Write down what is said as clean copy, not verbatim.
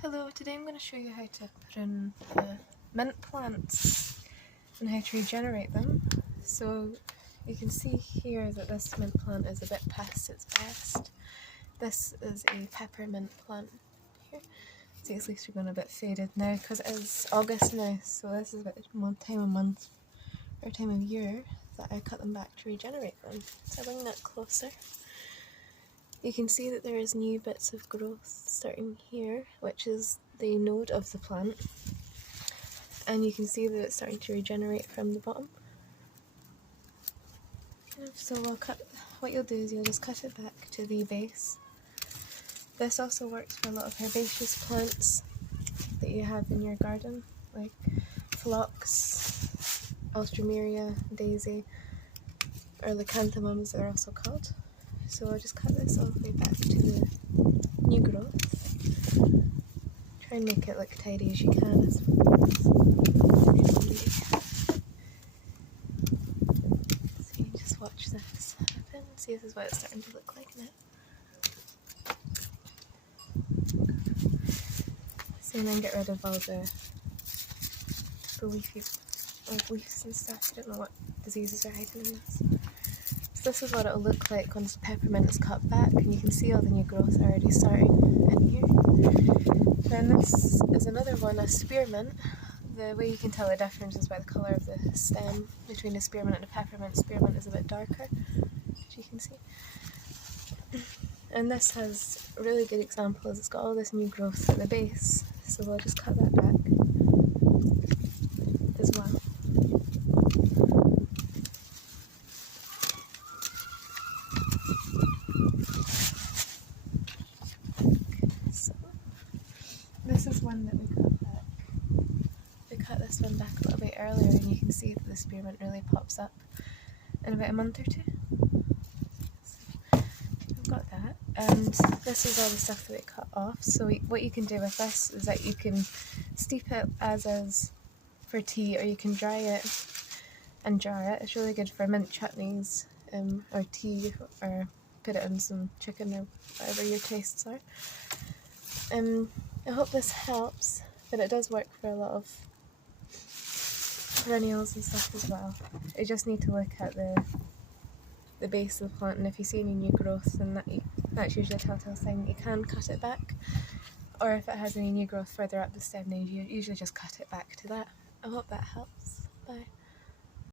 Hello, today I'm going to show you how to prune mint plants and how to regenerate them. So you can see here that this mint plant is a bit past its best. This is a peppermint plant here. See, its leaves are going a bit faded now because it is August now, so this is about the time of month or time of year that I cut them back to regenerate them. So I bring that closer. You can see that there is new bits of growth starting here, which is the node of the plant, and you can see that it's starting to regenerate from the bottom. So what you'll do is you'll just cut it back to the base. This also works for a lot of herbaceous plants that you have in your garden, like phlox, alstroemeria, daisy, or leucanthemums they're also called. So I'll just cut this all the way back to the new growth. Try and make it look tidy as you can. So you just watch this happen. See, this is what it's starting to look like now. So then get rid of all the leaves and stuff. I don't know what diseases are hiding in this. So this is what it'll look like once the peppermint is cut back, and you can see all the new growth already starting in here. Then this is another one, a spearmint. The way you can tell the difference is by the colour of the stem between the spearmint and the peppermint. Spearmint is a bit darker, as you can see. And this has a really good example, as it's got all this new growth at the base. So we'll just cut that back as well. So this is one that we cut back. We cut this one back a little bit earlier, and you can see that the spearmint really pops up in about a month or two. So we've got that, and this is all the stuff that we cut off. So what you can do with this is that you can steep it as is for tea, or you can dry it and jar it. It's really good for mint chutneys or tea, or put it in some chicken or whatever your tastes are. I hope this helps, but it does work for a lot of perennials and stuff as well. You just need to look at the base of the plant, and if you see any new growth, then that's usually a telltale sign that you can cut it back. Or if it has any new growth further up the stem, then you usually just cut it back to that. I hope that helps. Bye.